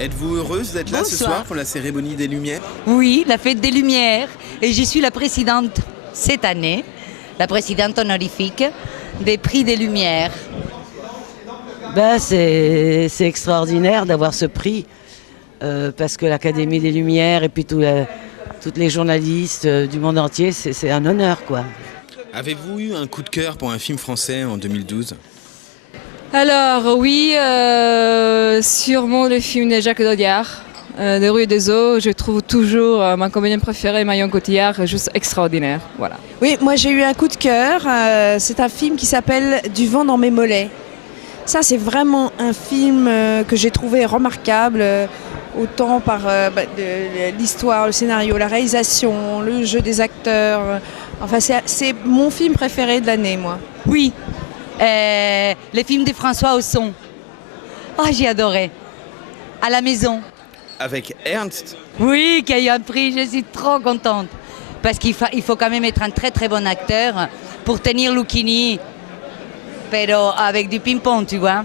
Êtes-vous heureuse d'être là ce Bonsoir. soir pour la cérémonie des Lumières? Oui, la fête des Lumières. Et je suis la présidente cette année, la présidente honorifique des Prix des Lumières. C'est extraordinaire d'avoir ce prix parce que l'Académie des Lumières et puis toutes les journalistes du monde entier, c'est un honneur, quoi. Avez-vous eu un coup de cœur pour un film français en 2012? Alors oui, sûrement le film de Jacques Audiard, Des rues et des eaux. Je trouve toujours ma comédienne préférée, Marion Cotillard, juste extraordinaire. Voilà. Oui, moi j'ai eu un coup de cœur. C'est un film qui s'appelle Du vent dans mes mollets. Ça, c'est vraiment un film que j'ai trouvé remarquable, autant par l'histoire, le scénario, la réalisation, le jeu des acteurs. Enfin, c'est mon film préféré de l'année, moi. Oui, les films de François Ozon. Ah, j'ai adoré. À la maison. Avec Ernst? Oui, qui a eu un prix, je suis trop contente. Parce qu'il faut quand même être un très très bon acteur pour tenir Lucchini, pero avec du ping-pong, tu vois.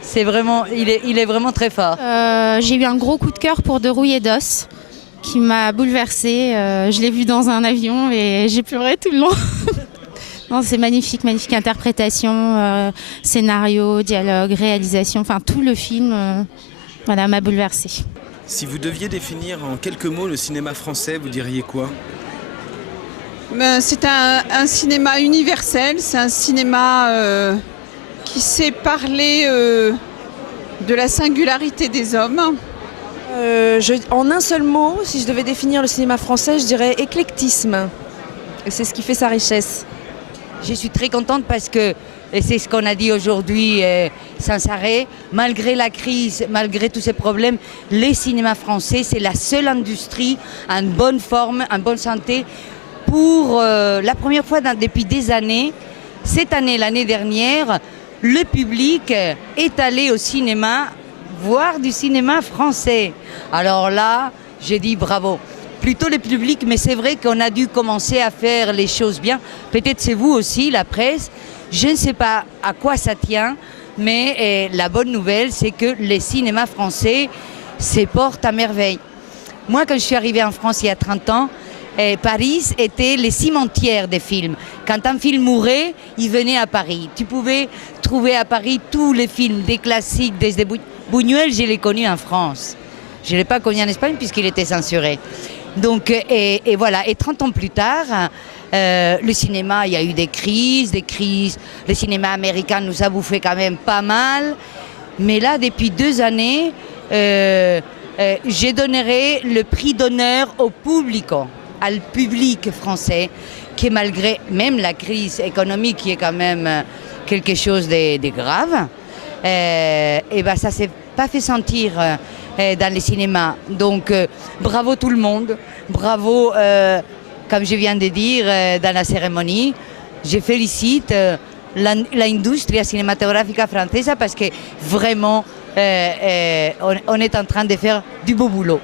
C'est vraiment, il est vraiment très fort. J'ai eu un gros coup de cœur pour De rouille et d'os, qui m'a bouleversée. Je l'ai vu dans un avion et j'ai pleuré tout le long. Non, c'est magnifique, magnifique interprétation, scénario, dialogue, réalisation, enfin tout le film m'a bouleversée. Si vous deviez définir en quelques mots le cinéma français, vous diriez quoi? C'est un cinéma universel, c'est un cinéma qui sait parler de la singularité des hommes. En un seul mot, si je devais définir le cinéma français, je dirais éclectisme. Et c'est ce qui fait sa richesse. Je suis très contente parce que, et c'est ce qu'on a dit aujourd'hui sans arrêt, malgré la crise, malgré tous ces problèmes, le cinéma français, c'est la seule industrie en bonne forme, en bonne santé. Pour la première fois depuis des années, cette année, l'année dernière, le public est allé au cinéma voir du cinéma français. Alors là, j'ai dit bravo. Plutôt le public, mais c'est vrai qu'on a dû commencer à faire les choses bien. Peut-être c'est vous aussi, la presse. Je ne sais pas à quoi ça tient, mais la bonne nouvelle, c'est que le cinéma français se porte à merveille. Moi, quand je suis arrivée en France il y a 30 ans, Paris était le cimetière des films. Quand un film mourait, il venait à Paris. Tu pouvais trouver à Paris tous les films, des classiques, des Buñuel, je l'ai connu en France. Je ne l'ai pas connu en Espagne puisqu'il était censuré. Donc, et voilà, et 30 ans plus tard, le cinéma, il y a eu des crises. Le cinéma américain nous a bouffé quand même pas mal. Mais là, depuis 2 années, je donnerai le prix d'honneur au Pubblico, al public français, qui malgré même la crise économique, qui est quand même quelque chose de grave, et ben ça s'est pas fait sentir dans les cinémas. Donc bravo tout le monde, bravo, comme je viens de dire dans la cérémonie, je félicite l'industrie cinématographique française parce que vraiment on est en train de faire du beau boulot.